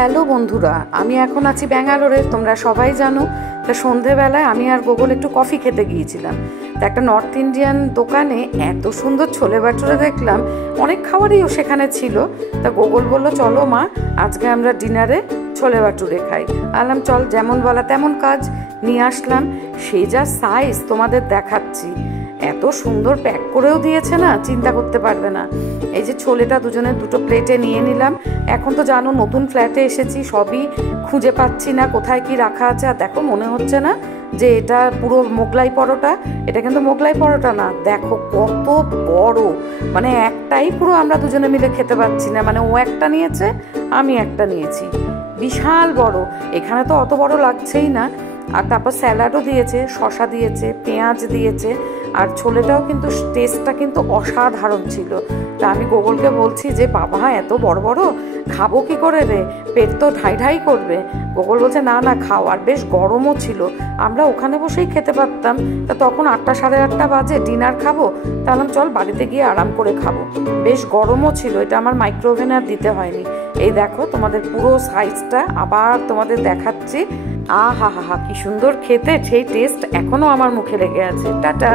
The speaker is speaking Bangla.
হ্যালো বন্ধুরা, আমি এখন আছি ব্যাঙ্গালোরে, তোমরা সবাই জানো। তা সন্ধেবেলায় আমি আর গোগল একটু কফি খেতে গিয়েছিলাম। তা একটা নর্থ ইন্ডিয়ান দোকানে এত সুন্দর ছোলে ভাটুরে দেখলাম, অনেক খাবারইও সেখানে ছিল। তা গোগল বললো, চলো মা, আজকে আমরা ডিনারে ছোলে ভাটুরে খাই। আলাম চল, যেমন বলা তেমন কাজ, নিয়ে আসলাম। সে যা সাইজ তোমাদের দেখাচ্ছি, এত সুন্দর প্যাক করেও দিয়েছে না, চিন্তা করতে পারবে না। এই যে ছোলেটা দুজনের দুটো প্লেটে নিয়ে নিলাম। এখন তো জানো নতুন ফ্ল্যাটে এসেছি, সবই খুঁজে পাচ্ছি না কোথায় কি রাখা আছে। আর দেখো, মনে হচ্ছে না যে এটা পুরো মোগলাই পরোটা। এটা কিন্তু মোগলাই পরোটা না, দেখো কত বড়, মানে একটাই পুরো আমরা দুজনে মিলে খেতে পাচ্ছি না। মানে ও একটা নিয়েছে, আমি একটা নিয়েছি, বিশাল বড়। এখানে তো অত বড় লাগছেই না। আর তারপর স্যালাডও দিয়েছে, শসা দিয়েছে, পেঁয়াজ দিয়েছে। আর ছোলেটাও কিন্তু টেস্টটা কিন্তু অসাধারণ ছিল। তা আমি গোগলকে বলছি যে, বাবা এত বড় বড় খাবো কি করে রে, পেট তো ঢাই ঢাই করবে। গোগল বলছে, না না খাও। আর বেশ গরমও ছিল, আমরা ওখানে বসেই খেতে পারতাম। তা তখন 8টা সাড়ে 8টা বাজে, ডিনার খাবো। তাহলে চল বাড়িতে গিয়ে আরাম করে খাবো। বেশ গরমও ছিল, এটা আমার মাইক্রোওভেনে আর দিতে হয়নি। এই দেখো তোমাদের পুরো সাইজটা আবার তোমাদের দেখাচ্ছি। আহা হা হা, কি সুন্দর খেতে, সেই টেস্ট এখনো আমার মুখে লেগে আছে। টাটা।